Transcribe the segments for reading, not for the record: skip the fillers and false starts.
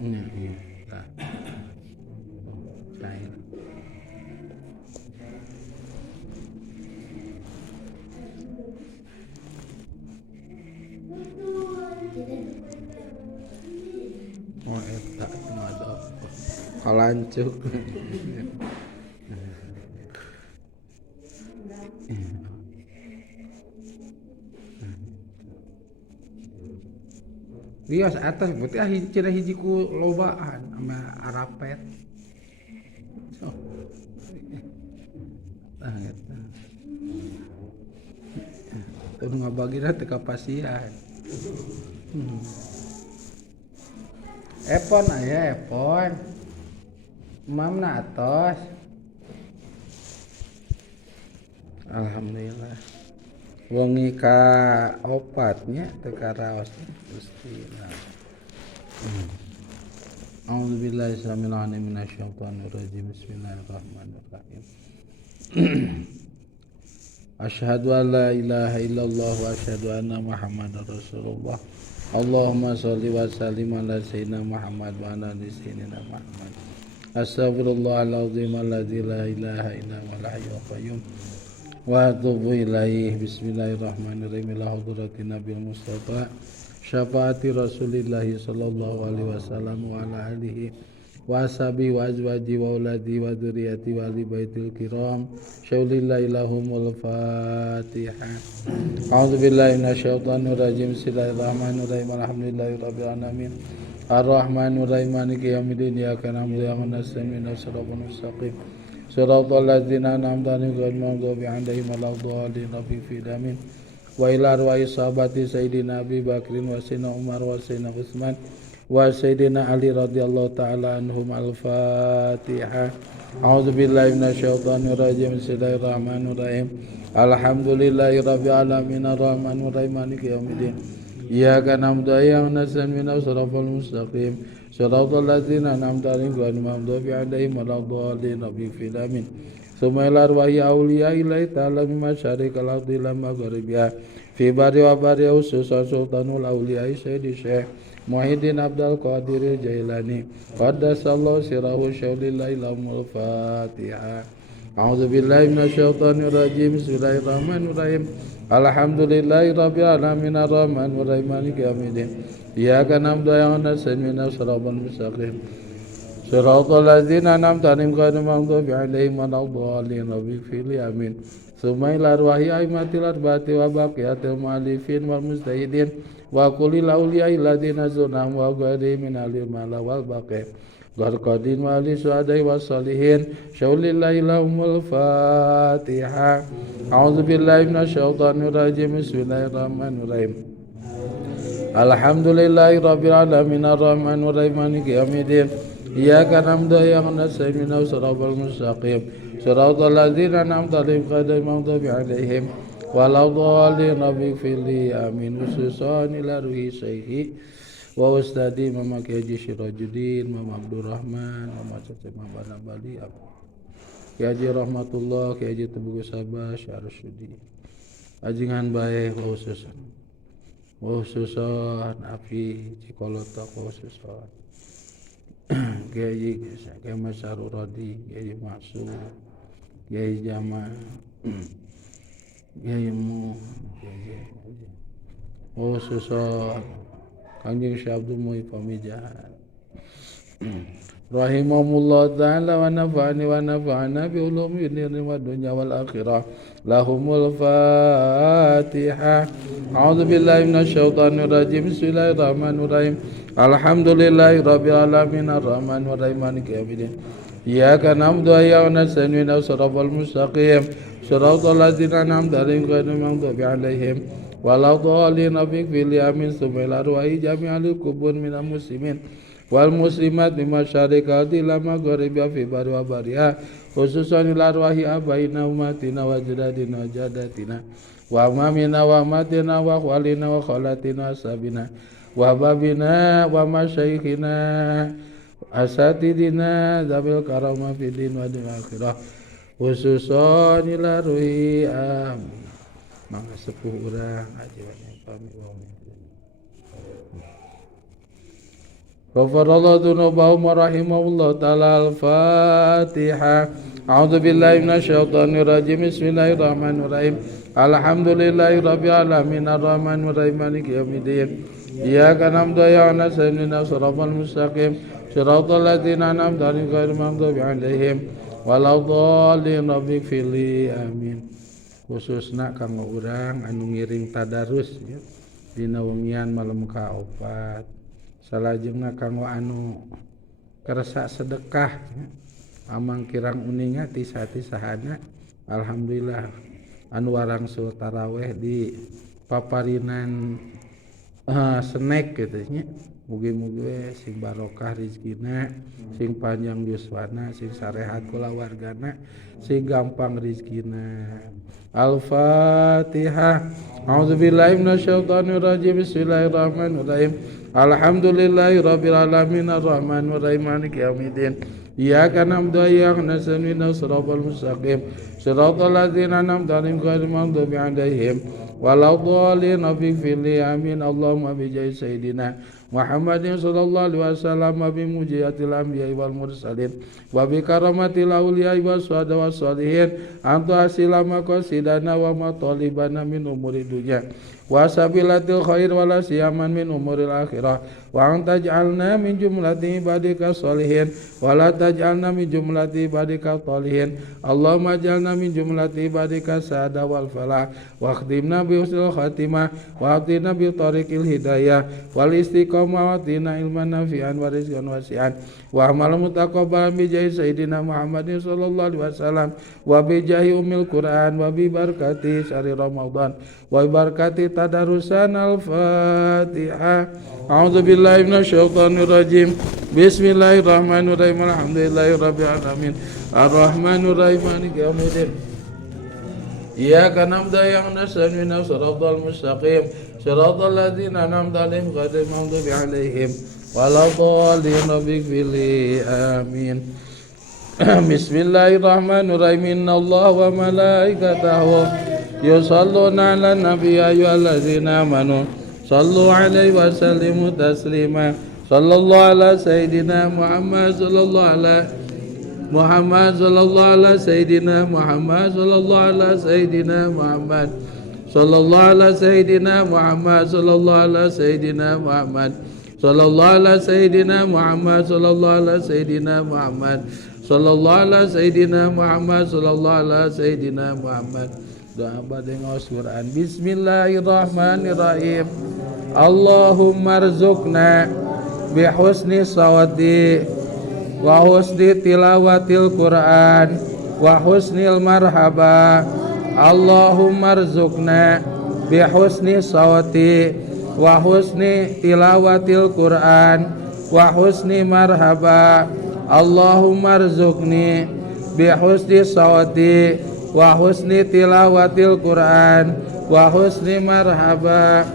Iya. Nah, saya. Oh, eta ada apa? Kalancuk. Wios atas berarti cenah hiji ku lobaan sama Arapet. So, eta. Tuh ngabagina teu kapasian. Epon aya epon. Mamna atos. Alhamdulillah. Wengi ka opatnya teu karaos Gusti. A'udzubillahi samil alim minasyaitonir rajim. Bismillahirrahmanirrahim. Asyhadu an la ilaha illallah wa asyhadu anna Muhammadar Rasulullah. Allahumma shalli wa sallim ala sayyidina Muhammad wa ala ali sayyidina Muhammad. Astaghfirullahaladzim alladzi la ilaha illa huwal hayyul qayyum wa atubu ilaih. Bismillahirrahmanirrahim. Ila hadratin Nabil Mustafa syafaati Rasulillahi sallallahu alaihi wasallam wa ala alihi wa ashabi wa azwaji wa auladi wa dzurriyyati wa ali baitil kiram. Syaulillahi lahumul Fatihah. A'udzubillahi minasyaitonir rajim. Bismillahirrahmanirrahim. Alhamdulillahirabbil alamin. Ar-Rahmanir Rahim. Maliki yaumiddin. Iyyaka na'budu wa iyyaka nasta'in. Ihdinas siratal mustaqim. Shiratal ladzina an'amta 'alaihim ghairil maghdubi 'alaihim waladdallin. Amin. Wa ila arwahi sahabati Sayyidina Abi Bakrin wa Sayyidina Umar wa Sayyidina Utsman wa Sayyidina Ali radhiyallahu ta'ala anhum. Al-Fatihah. A'udzubillahi minasyaitonir rajim. Bismillahirrahmanirrahim. Alhamdulillahirabbil alamin. Ar-Rahmanir Rahim. Maliki yaumiddin. Iyyaka na'budu wa iyyaka nasta'in. Ihdinas siratal mustaqim. Shiratal ladzina an'amta 'alaihim ghairil maghdubi 'alaihim waladdallin. Amin. Summa ila arwahi awliya ilaihi ta'ala min masyariqil ardi ila magharibiha fi bari wa bari ususan sultanul awliya Sayyidi Syekh Muhyiddin Abdul Qadir Jailani qaddasallahu sirahu. Syaulillahi lahumul Fatihah. A'udzu billahi minasyaitonir rajim. Bismillahirrahmanirrahim. Alhamdulillahi rabbil alamin. Ar-Rahmanir Rahim. Maliki yaumiddin. Iyyaka na'budu wa iyyaka nasta'in. Ihdinas siratal mustaqim. Shiratal ladzina an'amta 'alaihim ghairil maghdubi 'alaihim waladdallin. Rabbighfirli. Amin. Summa ila arwahi aimatil arba'ati wa baqiyatil mu'allifin wal mujtahidin wa kulli awliya'i ladzina zunahum wa ghairihim min alil mala wal baqi gharqadin wa ali suhada'i was salihin. Syaulillahi lahumul Fatihah. A'udzu billahi minasyaitonir rajim. Bismillahirrahmanirrahim. Alhamdulillahi rabbil alamin. Ar-Rahmanir Rahim. Maliki yaumiddin. Iyyaka na'budu wa iyyaka nasta'in. Ihdinas siratal mustaqim. Shiratal ladzina an'amta 'alaihim ghairil maghdubi 'alaihim waladdallin. Rabbighfirli. Amin. Khususan ila ruhi syekhi wa ustadi Mama Haji Sirajuddin, Mama Abdurrahman, Mama Cecep Mabana Bali, Ki Haji Rahmatullah, Ki Haji Tebugu Sabah, Syarsyudi. Ajingan bae khususan. Khususan api Cikolota khususan. Kiai Kemal Saruradi, Kiai Maksud, Kiai Jamal, Kiai Mu, khususan Kanjeng Syekh Abdul Muhyi Pamijahan. Rahimahumullah ta'ala wa nafa'ana bi ulumi dinni wa dunya wal akhirah. Lahumul Fatihah. A'udzu billahi minasyaitonir rajim. Bismillahirrahmanirrahim. Alhamdulillahi rabbil alamin. Ar-Rahmanir Rahim. Maliki yaumiddin. Iyyaka na'budu wa iyyaka nasta'in. Ihdinas siratal mustaqim. Shiratal ladzina an'amta 'alaihim ghairil maghdubi 'alaihim waladdallin. Rabbighfirli. Amin. Summa ila arwahi jami'il qubur minal muslimin wal muslimat min masyariqati ila magharibiha fi bari wa bariha khususan ila arwahi abaina umatina wa jadadina wa jadatina wa amamina wa amatina wa khwalina wa khalatina wa sabina wa babina wa masyayikhina asatidina zabil karama fid din wa din akhirah khususan ila ruhi. Amin. Mangga sepuh urang ajiban pami wa ghafarallahu dzunubahum wa rahimahullahu ta'ala. Al-Fatihah. A'udzu billahi minasyaitonir rajim. Bismillahirrahmanirrahim. Alhamdulillahirabbil alamin arrahmanir rahim maliki yaumiddin. Iyyaka na'budu wa iyyaka nasta'in ihdinas siratal mustaqim siratal ladzina an'amta 'alaihim ghairil maghdubi 'alaihim waladdallin. Rabbighfirli amin. Khususna kanggo urang anu ngiring tadarus ya, dina wengian malam kaopat. Salajengna kanggo anu kersa sedekah ya, amang kirang uninga tisah-tisahana. Alhamdulillah anu warangsul taraweh di paparinan snack gitu nya. Mugi-mugi sing barokah rezekina, sing panjang yuswana, sing sarehat kulawargana, sing gampang rezekina. Al-Fatihah. A'udzubillahi minasyaitonir rajim. Bismillahirrahmanirrahim. Alhamdulillahirabbil alamin arrahmanir rahim maliki yaumiddin. Iyyaka na'budu wa iyyaka nasta'in ihdinas siratal mustaqim siratal ladzina an'amta 'alaihim ghairil maghdubi 'alaihim waladdallin. Rabbighfirli amin. Allahumma bi jahi sayyidina Muhammadin sallallahu alaihi wasallam wa bi mujizatil anbiya'i wal mursalin wa bi karamatil auliya'i was syuhada was sholihin anta asilama qasidana wa matalibana min umuri dunya wa sabilatil khair wala siyaman min umuril akhirah wa anta ja'alna min jumlati ibadika sholihin wa la taj'alna min jumlati ibadika sholihin. Allahumma ja'alna min jumlati ibadika sa'ada wal falah wa khtimna bi husnil khatimah wa atina bi tariqil hidayah wal istiqamah wa atina ilman nafi'an wa rizqan wasi'an wa amal mutaqabbalan bi jahi sayyidina Muhammadin sallallahu alaihi wasallam wa bi jahi ummil Qur'an wa bi barakati syahri Ramadan wa bi barakati tadarusan. Al-Fatihah. A'udzu billahi minasyaitonir rajim. Bismillahirrahmanirrahim. Alhamdulillahirabbil alamin arrahmanir rahim maliki yaumiddin. Iyyaka na'budu wa iyyaka nasta'in ihdinas siratal mustaqim siratal ladzina an'amta 'alaihim ghairil maghdubi 'alaihim waladdallin. Rabbighfirli amin. Bismillahirrahmanirrahim. Innallaha wa malaikatahu yusholluna 'alan nabiyyi ya ayyuhalladzina amanu sallu 'alaihi wa sallimu taslima. Sallallahu ala sayyidina Muhammad sallallahu ala Muhammad sallallahu ala sayyidina Muhammad sallallahu ala sayyidina Muhammad sallallahu ala sayyidina Muhammad sallallahu ala sayyidina Muhammad sallallahu ala sayyidina Muhammad sallallahu ala sayyidina Muhammad sallallahu ala sayyidina Muhammad sallallahu ala sayyidina Muhammad. Doa badhe ngaos Quran. Bismillahirrahmanirrahim. Allahumma rzuqna bi husni sawati wa husni tilawatil Quran wa husnil marhaba. Allahumma rzuqna bi husni sawati wa husni tilawatil Quran wa husni marhaba. Allahumma rzuqni bi husni sawati wa husni tilawatil Quran wa husni marhaba.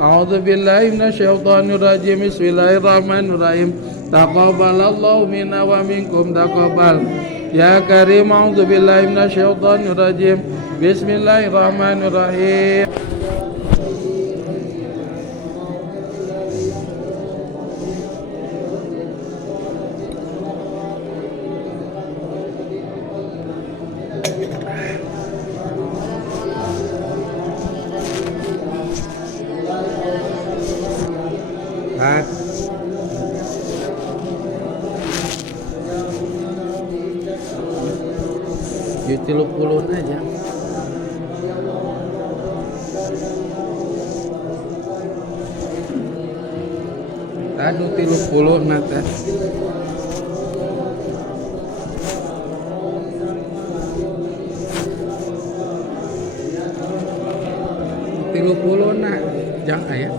A'udzu billahi minasyaitonir rajim. Bismillahirrahmanirrahim. Taqabbalallahu minna wa minkum taqabbal ya karim. A'udzu billahi minasyaitonir rajim. Bismillahirrahmanirrahim. Tilu puluh aja. Tadu 30 nata. Tilu puluh nak, jangan ya.